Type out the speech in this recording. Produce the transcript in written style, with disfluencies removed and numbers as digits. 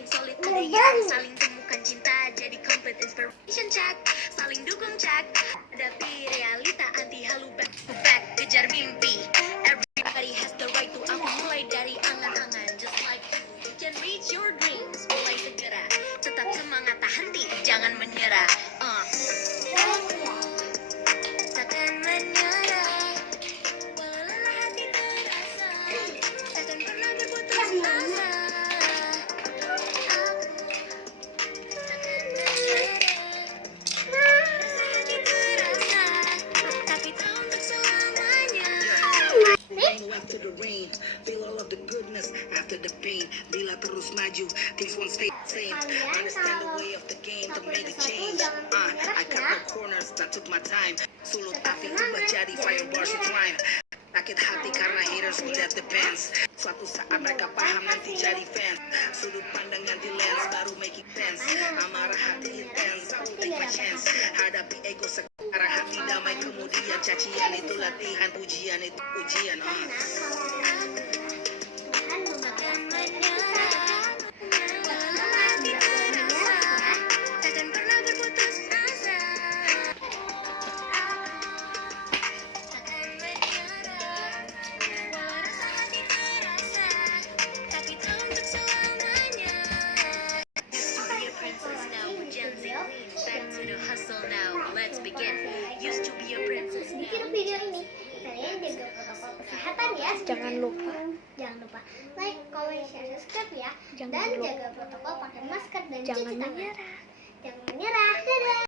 makin solid. Ada yang saling temukan cinta, jadi complete inspiration check. Saling dukung check. Hadapi realita anti halu back kejar mimpi. Everybody has the right to aku mulai dari angan-angan. Just like you can reach your dreams. Mulai segera, tetap semangat tak henti, jangan menyerah. Takkan menyerah, walau lelah hati terasa, takkan pernah berputus asa. Takkan menyerah, rasa hati terasa, tapi tak untuk selamanya. Rain after the rain, feel all of the goodness after the pain. Bila terus maju, things won't stay the same. Understand the way of the game to make a change. I cut no corners, that took my time. Sulut api ubah jadi fire bars with rhyme. Sakit hati karena haters, well that depends. Suatu saat mereka paham nanti jadi fans. Sudut pandang ganti lens, baru making sense. Amarah hati intense, I will take my chance. Hadapi ego sekarang, hati damai kemudian. Cacian itu latihan, pujian itu ujian. Takkan menyerah, walau lelah hati terasa, takkan pernah berputus asa. Takkan menyerah, walau rasa hati terasa, tapi tak untuk selamanya. Used to be a princess, now we're Gen Z. Back to the hustle now, let's begin. Used to be a princess, now Bikin video ini, kalian jaga protokol kesehatan ya. Jangan lupa like, comment, share, subscribe ya. Jangan Dan lupa. jaga protokol, pakai masker dan Jangan cuci tangan. menyerah. Jangan menyerah. Dadah.